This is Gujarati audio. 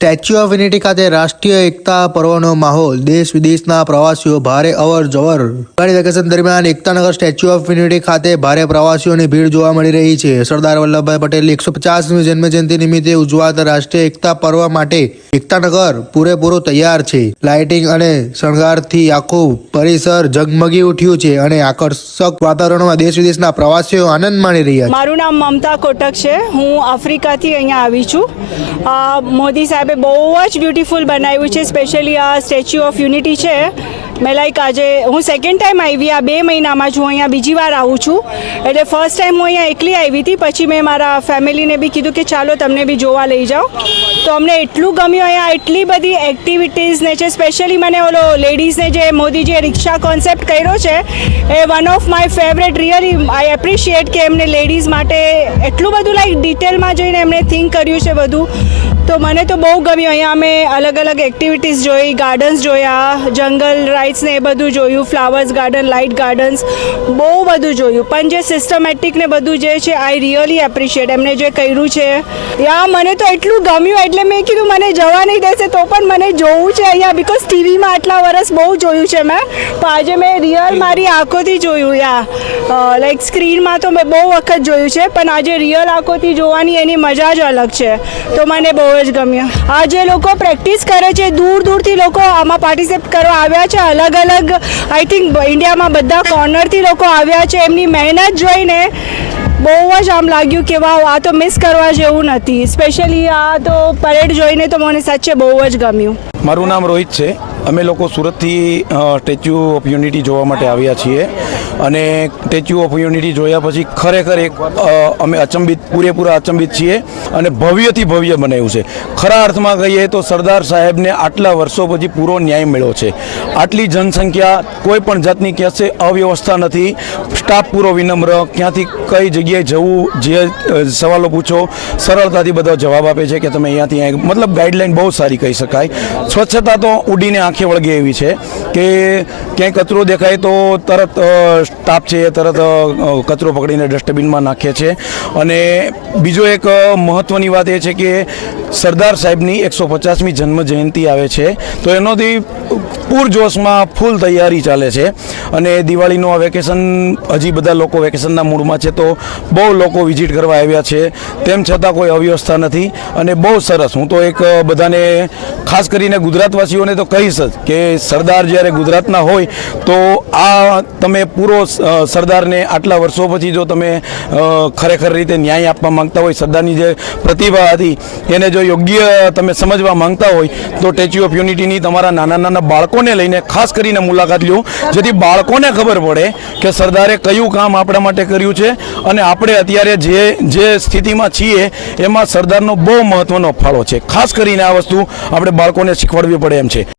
સ્ટેચ્યુ ઓફ યુનિટી ખાતે રાષ્ટ્રીય એકતા પર્વનો માહોલ. દેશ વિદેશના પ્રવાસીઓ ભારે અવર જવર દિવાળી વેકેશન દરમિયાન એકતાનગર સ્ટેચ્યુ ઓફ યુનિટી ખાતે ભારે પ્રવાસીઓની ભીડ જોવા મળી રહી છે. સરદાર વલ્લભભાઈ પટેલની એકસો પચાસમી જન્મજયંતિ નિમિત્તે ઉજવાતા રાષ્ટ્રીય એકતા પર્વ માટે એકતાનગર પૂરેપૂરો તૈયાર છે. લાઇટિંગ અને શણગારથી આખું પરિસર ઝગમગી ઉઠ્યું છે અને આકર્ષક વાતાવરણમાં દેશ વિદેશના પ્રવાસીઓ આનંદ માણી રહ્યા છે. મારું નામ મમતા કોટક છે. હું આફ્રિકાથી અહીંયા આવી છું. મોદી સાહેબે બહુ જ બ્યુટીફુલ બનાવ્યું છે સ્પેશિયલી આ સ્ટેચ્યુ ઓફ યુનિટી છે. મેં લાઈક આજે, હું સેકન્ડ ટાઈમ આવી, આ બે મહિનામાં જ હું અહીંયા બીજી વાર આવું છું. એટલે ફર્સ્ટ ટાઈમ હું અહીંયા એકલી આવી હતી, પછી મેં મારા ફેમિલીને બી કીધું કે ચાલો તમને બી જોવા લઈ જાઓ. તો અમને એટલું ગમ્યું અહીંયા એટલી બધી એક્ટિવિટીઝને છે સ્પેશિયલી મને ઓલો લેડીઝને જે મોદીજીએ રિક્ષા કોન્સેપ્ટ કર્યો છે, એ one of my favourite really I appreciate કે એમને લેડીઝ માટે એટલું બધું લાઈક ડિટેલમાં જઈને એમણે થિંક કર્યું છે બધું. તો મને તો બહુ ગમ્યું અહીંયા અમે અલગ અલગ એક્ટિવિટીઝ જોઈ ગાર્ડન્સ જોયા જંગલ રાઇડ્સ ને એ બધું જોયું ફ્લાવર્સ ગાર્ડન લાઇટ ગાર્ડન્સ બહુ બધું જોયું. પણ જે સિસ્ટમેટિક ને બધું જે છે આઈ રિયલી એપ્રિશિએટ એમને જે કર્યું છે, યા, મને તો એટલું ગમ્યું એટલે મેં કીધું, મને જવા નહીં દેશે તો પણ મને જોવું છે અહીંયા બિકોઝ ટીવીમાં આટલા વર્ષ બહુ જોયું છે મેં. પણ આજે મેં રિયલ મારી આંખોથી જોયું, યા. લાઈક સ્ક્રીનમાં તો મેં બહુ વખત જોયું છે, પણ આજે રિયલ આંખોથી જોવાની એની મજા જ અલગ છે. તો મને બહુ જ ગમ્યું. જે લોકો પ્રેક્ટિસ કરે છે, દૂર દૂરથી લોકો આમાં પાર્ટિસિપેટ કરવા આવ્યા છે, અલગ અલગ આઈ થિંક ઇન્ડિયામાં બધા કોર્નરથી લોકો આવ્યા છે, એમની મહેનત જોઈને બહુ જ આમ લાગ્યું કે વાવ, આ તો મિસ કરવા જેવું નથી. સ્પેશિયલી આ તો પરેડ જોઈને તો મને સાચે બહુ જ ગમ્યું. મારું નામ રોહિત છે. અમે લોકો સુરતથી સ્ટેચ્યુ ઓફ યુનિટી જોવા માટે આવ્યા છીએ. અને સ્ટેચ્યુ ઓફ યુનિટી જોયા પછી ખરેખર એક અમે અચંબિત, પૂરેપૂરા અચંબિત છીએ અને ભવ્યથી ભવ્ય બનાવ્યું છે. ખરા અર્થમાં કહીએ તો સરદાર સાહેબને આટલા વર્ષો પછી પૂરો ન્યાય મળ્યો છે. આટલી જનસંખ્યા કોઈ પણ જાતની ક્યાંસે અવ્યવસ્થા નથી. સ્ટાફ પૂરો વિનમ્ર, ક્યાંથી કઈ જગ્યાએ જવું, જે સવાલો પૂછો, સરળતાથી બધા જવાબ આપે છે કે તમે અહીંયાથી અહીં, મતલબ ગાઈડલાઈન બહુ સારી કહી શકાય. સ્વચ્છતા તો ઉડીને આંખે વળગે એવી છે કે ક્યાંય કચરો દેખાય તો તરત સ્ટાફ છે એ તરત કચરો પકડીને ડસ્ટબિનમાં નાખે છે. અને બીજો એક મહત્ત્વની વાત એ છે કે સરદાર સાહેબની એકસો પચાસમી જન્મ જયંતિ આવે છે. તો એનોથી પૂરજોશમાં ફૂલ તૈયારી ચાલે છે. અને દિવાળીનું આ વેકેશન, હજી બધા લોકો વેકેશનના મૂડમાં છે તો બહુ લોકો વિઝિટ કરવા આવ્યા છે. તેમ છતાં કોઈ અવ્યવસ્થા નથી. અને બહુ સરસ. હું તો એક બધાને ખાસ કરીને ગુજરાતવાસીઓને તો કહીશ જ કે સરદાર જ્યારે ગુજરાતના હોય, તો આ તમે પૂરો સરદારને આટલા વર્ષો પછી જો તમે ખરેખર રીતે ન્યાય આપવા માંગતા હોય, સરદારની જે પ્રતિભા હતી એને જો યોગ્ય તમે સમજવા માંગતા હોય, તો સ્ટેચ્યુ ઓફ યુનિટીની તમારા નાના નાના બાળકોને લઈને ખાસ કરીને મુલાકાત લ્યો, જેથી બાળકોને ખબર પડે કે સરદારે કયું કામ આપણા માટે કર્યું છે, અને આપણે અત્યારે જે જે સ્થિતિમાં છીએ, એમાં સરદારનો બહુ મહત્ત્વનો ફાળો છે. ખાસ કરીને આ વસ્તુ આપણે બાળકોને શીખવાડવી પડે એમ છે.